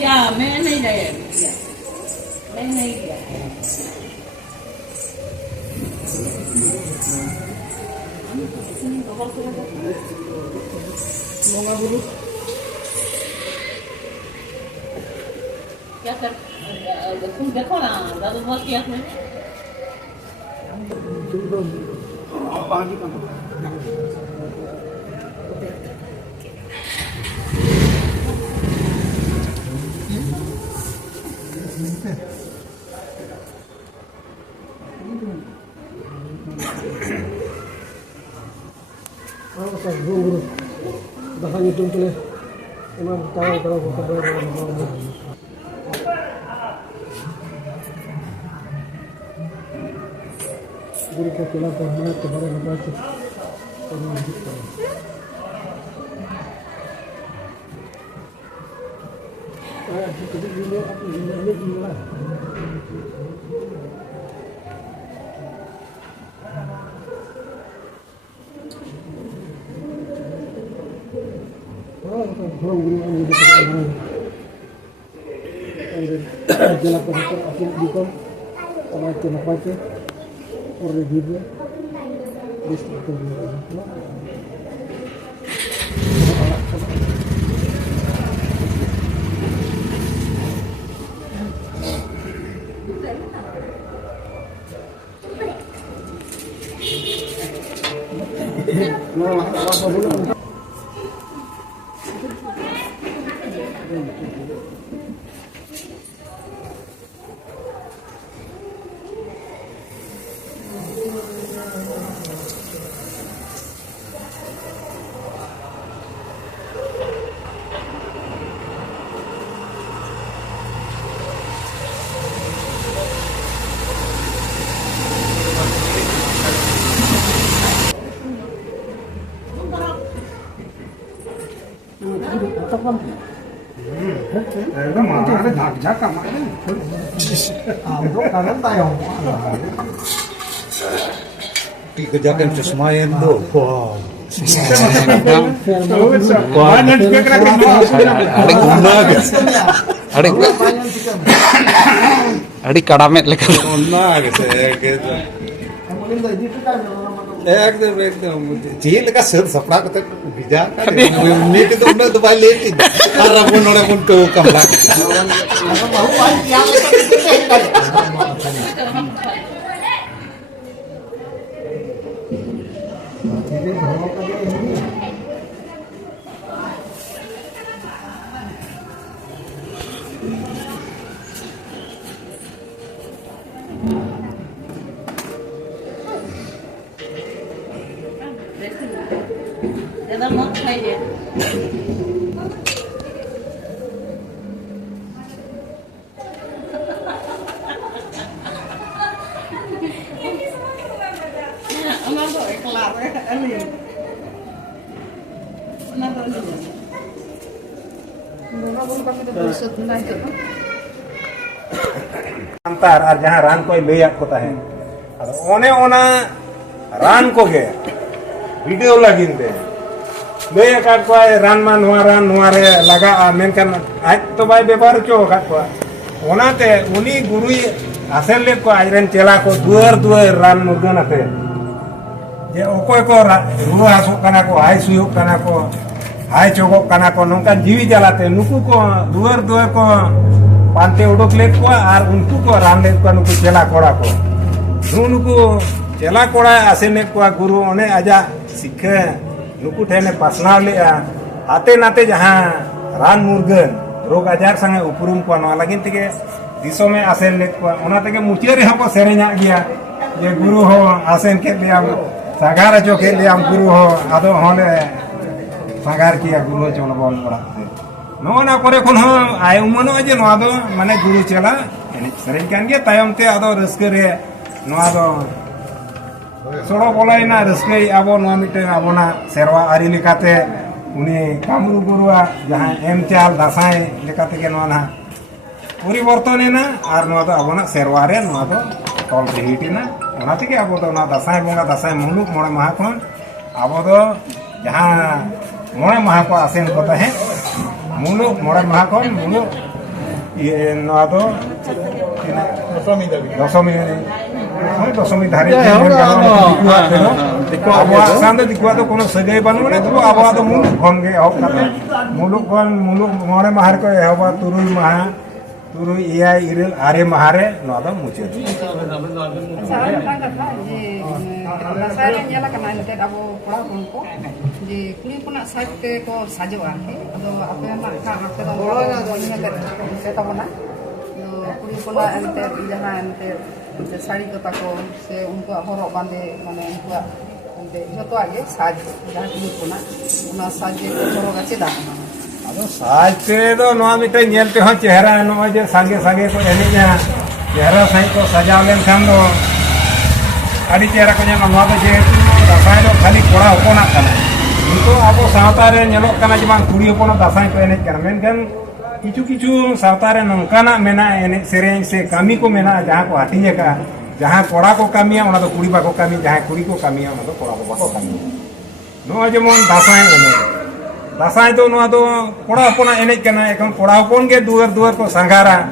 या मैं नहीं गया, मैं नहीं गया। बोंगा बुरु क्या कर तुम देखो ना दादू बहुत किया तुमने guru bahkan itu tuh emang tahu kalau kabar guru को केला पढ़ना तुम्हारे नंबर से पढ़ना है कभी वीडियो अपनी video video jela pastor akhir dikom sama jela pace por revivir distributor Kejakan sesemayan tuh, wow. Adik karamet leka. एकदम जेल का सर सपना करते भिजा नीट तो उन्हें तो भाई लेट और अब उन्होंने उनको कमला ज़्यादा मत खाइए। Nó rồi kelap ini. Kenapa ini? अंतर और जहाँ रान को ले कोता है ओने ओना रान को के वीडियो लगिन दे ले का को रान मा नुआ रे लगा मेनकन आज तो भाई व्यवहार चो का को ओनाते उनी गुरु आसेन ले को आइरन चेला को दुआर दुआर रान मुर्गन आते जे ओकोय को रुआ हासु कना को हाय सुयो कना को हाय चोगो कना को नोका जीवी जलाते नुकु को दुआर दुआर को पांते उडोक ले को और उनको को रान ले को नुकु चेला कोड़ा को नुकु चेला कोड़ा आसेन को गुरु ओने आजा सिखे नुकु ठेने पासनाव ले आते नाते जहां रान मुर्गन रोग आजार संगे उपरुम को नवा लगिन तके दिसो में आसेन ले को ओना तके मुचिया रे हको सेरेना गया जे गुरु हो आसेन के लिया सागार जो के लिया गुरु हो आदो होने सागार किया गुरु चोन बोल पड़ा नोना करे कोन हो आय उमनो जे नवा दो माने गुरु चला एने सेरेन कान गे तायम ते आदो रस्के रे नवा दो सोड़ो बोलायना रस्के आबो नवा मिटे आबोना सेरवा आरी लेकाते उनी कामरु गुरुआ जहां एम चाल दासाय लेकाते के नवा ना परिवर्तन और नवा दो आबोना सेरवा रे नवा दो तल रहिटिना ओना तके आबो दो ना दासाय बोंगा दासाय मुलुक मोड़े माह खन आबो दो जहां मोड़े माह को आसेन कोता है मुलुक मोड़े माह खन मुलुक नवा दो दशमी दशमी धारे आबुआ साथ दिकुआ तो कोनो सगाई बानू ना तो आबुआ तो मुलुक खन गे एहब काते मुलुक मोड़े माह को एहबा तुरुई माह तुरुई एयाय इरेल आरे माह रे नवा दो मुचाद dasarnya nyala karena nanti abu pura pungko di kulit pun nak sajt ko sajawa ke ado apa yang nak apa tu orang ini agar saya tahu na do kulit pun nanti jahan nanti sari ko tako se unko horok bande mane unko nanti joto aja saj jahan kulit pun una saj ko horok aja dah ado saj te do noa mite nyel te hon chehra no je sange ko enenya chehra sai ko sajaw len khan do ᱟᱹᱰᱤ ᱪᱮᱦᱨᱟ ᱠᱚ ᱧᱮᱞᱚᱜᱼᱟ ᱱᱚᱣᱟ ᱫᱚ ᱡᱮᱦᱮᱛᱩ ᱫᱟᱸᱥᱟᱭ ᱫᱚ ᱠᱷᱟᱹᱞᱤ ᱠᱚᱲᱟ ᱦᱚᱯᱚᱱᱟᱜ ᱠᱟᱱᱟ ᱱᱤᱛᱚᱜ ᱟᱵᱚ ᱥᱟᱶᱛᱟ ᱨᱮ ᱧᱮᱞᱚᱜ ᱠᱟᱱᱟ ᱡᱮ ᱵᱟᱝ ᱠᱩᱲᱤ ᱦᱚᱯᱚᱱᱟᱜ ᱫᱟᱸᱥᱟᱭ ᱠᱚ ᱮᱱᱮᱡ ᱠᱟᱱᱟ ᱢᱮᱱᱠᱷᱟᱱ ᱠᱤᱪᱷᱩ ᱥᱟᱶᱛᱟ ᱨᱮ ᱱᱚᱝᱠᱟᱱᱟᱜ ᱢᱮᱱᱟᱜᱼᱟ ᱮᱱᱮᱡ ᱥᱮᱨᱮᱧ ᱥᱮ ᱠᱟᱹᱢᱤ ᱠᱚ ᱢᱮᱱᱟᱜᱼᱟ ᱡᱟᱦᱟᱸ ᱠᱚ ᱦᱟᱹᱴᱤᱧ ᱟᱠᱟᱜᱼᱟ ᱡᱟᱦᱟᱸ ᱠᱚᱲᱟ ᱠᱚ ᱠᱟᱹᱢᱤᱭᱟ ᱚᱱᱟ ᱫᱚ ᱠᱩᱲᱤ ᱵᱟᱠᱚ ᱠᱟᱹᱢᱤ ᱡᱟᱦᱟᱸ ᱠᱩᱲᱤ ᱠᱚ ᱠᱟᱹᱢᱤᱭᱟ ᱚᱱᱟ ᱫᱚ ᱠᱚᱲᱟ ᱠᱚ ᱵᱟᱠᱚ ᱠᱟᱹᱢᱤᱭᱟ ᱱᱚᱜᱼᱚᱭ ᱡᱮᱢᱚᱱ ᱫᱟᱸᱥᱟᱭ ᱮᱱᱮᱡ ᱫᱟᱸᱥᱟᱭ ᱫᱚ ᱱᱚᱣᱟ ᱫᱚ ᱠᱚᱲᱟ ᱦᱚᱯᱚᱱᱟᱜ ᱮᱱᱮᱡ ᱠᱟᱱᱟ ᱮᱠᱷᱚᱱ ᱠᱚᱲᱟ ᱦᱚᱯᱚᱱ ᱜᱮ ᱫᱩᱣᱟᱹᱨ ᱠᱚ ᱥᱟᱸᱜᱷᱟᱨᱟ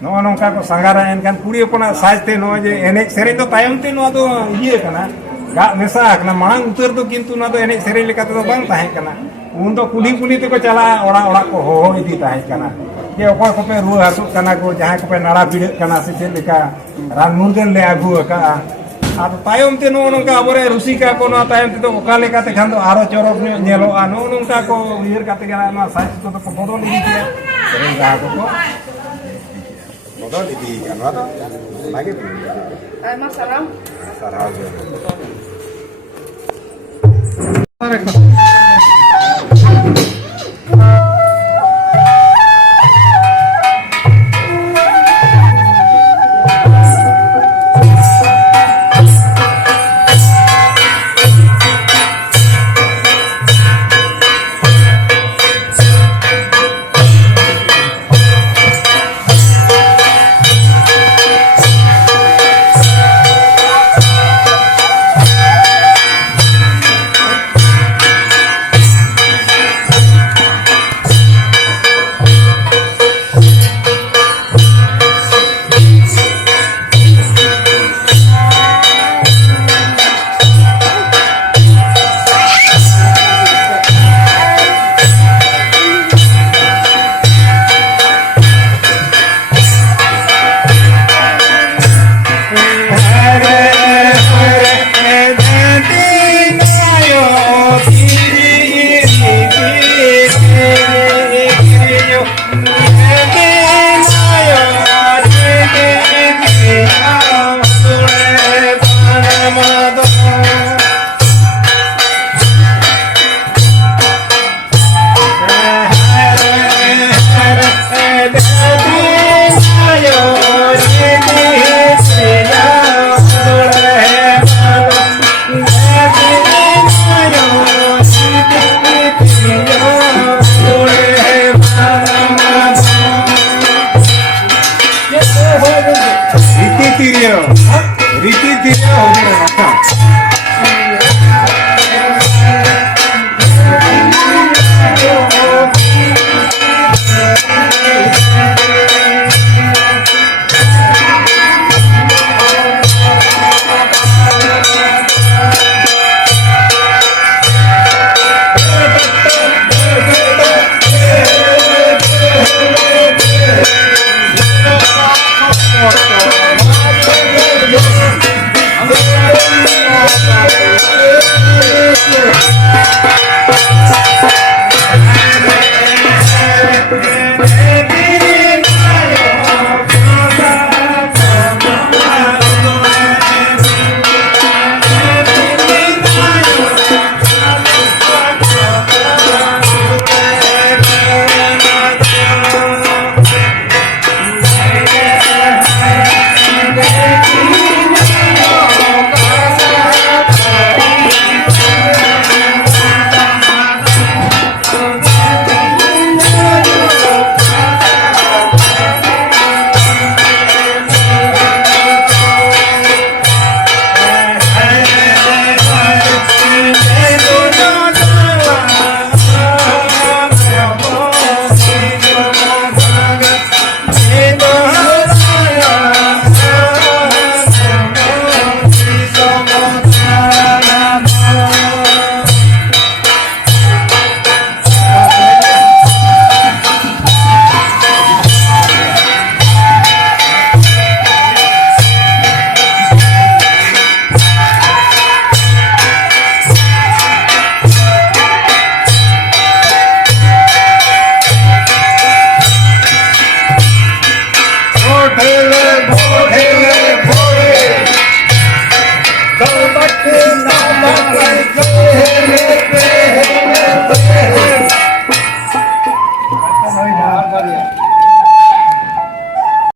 ᱱᱚᱜᱼᱚ ᱱᱚᱝᱠᱟ ᱠᱚ ᱥᱟᱸᱜᱷᱟᱨᱟ ᱮᱱᱠᱷᱟᱱ ᱠᱩᱲᱤ ᱦᱚᱯᱚᱱᱟᱜ ᱥᱟᱡᱽᱛᱮ ᱱᱚᱜᱼᱚᱭ ᱡᱮ ᱮᱱᱮᱡ ᱥᱮᱨᱮᱧ ᱫᱚ ᱛᱟᱭᱚᱢ ᱛᱮ ᱱᱚᱣᱟ ᱫᱚ ᱤᱭᱟᱹ ᱠᱟᱱᱟ ᱜᱟᱜ ᱢᱮᱥᱟ ᱟᱠᱟᱱᱟ ᱢᱟᱲᱟᱝ ᱩᱛᱟᱹᱨ ᱫᱚ ᱠᱤᱱᱛᱩ ᱱᱚᱣᱟ ᱫᱚ ᱮᱱᱮᱡ ᱥᱮᱨᱮᱧ ᱞᱮᱠᱟ ᱛᱮᱫᱚ ᱵᱟᱝ ᱛᱟᱦᱮᱸ ᱠᱟᱱᱟ ᱩᱱ ᱫᱚ ᱠᱩᱞᱦᱤ ᱛᱮᱠᱚ ᱪᱟᱞᱟᱜᱼᱟ ᱚᱲᱟᱜ ᱠᱚ ᱦᱚᱦᱚ ᱤᱫᱤ ᱛᱟᱦᱮᱸ ᱠᱟᱱᱟ ᱡᱮ ᱚᱠᱚᱭ ᱠᱚᱯᱮ ᱨᱩᱣᱟᱹ ᱦᱟᱹᱥᱩᱜ ᱠᱟᱱᱟ ᱠᱚ ᱡᱟᱦᱟᱸᱭ ᱠᱚᱯᱮ ᱱᱟᱲᱟ ᱵᱤᱲᱟᱹᱜ ᱠᱟᱱᱟ ᱥᱮ ᱪᱮᱫ ᱞᱮᱠᱟ ᱨᱟᱱ ᱢᱩᱨᱜᱟᱹᱱ ᱞᱮ ᱟᱹᱜᱩ ᱟᱠᱟᱜᱼᱟ ᱟᱫᱚ ᱛᱟᱭᱚᱢ ᱛᱮ ᱱᱚᱜᱼᱚ ᱱᱚᱝᱠᱟ ᱟᱵᱚᱨᱮ ᱨᱩᱥᱤᱠᱟ ᱠᱚ ᱱᱚᱣᱟ ᱛᱟᱭᱚᱢ ᱛᱮᱫᱚ ᱚᱠᱟ ᱞᱮᱠᱟᱛᱮ ᱠᱷᱟᱱ ᱫᱚ ᱟᱨᱚ ᱪᱚᱨᱚᱠ ᱧᱚᱜ ᱧᱮᱞᱚᱜᱼᱟ ᱱᱚᱜᱼᱚ ᱱᱚᱝᱠᱟ ᱠᱚ ᱩᱭᱦᱟᱹᱨ ᱠᱟᱛᱮ ᱜᱮ ᱱᱚᱣᱟ ᱥᱟᱡᱽ ᱠᱚᱫᱚ ᱠᱚ ᱵᱚᱫᱚᱞ ᱤᱫᱤ ᱠᱮᱜᱼᱟ ᱥᱮᱨᱮᱧ ᱨᱟᱦᱟ ᱠᱚᱠᱚ ᱵᱚᱫᱚᱞ ᱤᱫᱤ ᱠᱮᱜᱼᱟ ᱱᱚᱣᱟ ᱫᱚ ᱚᱱᱟᱜᱮ ayam salam ᱥᱟᱨᱦᱟᱣ ᱜᱮ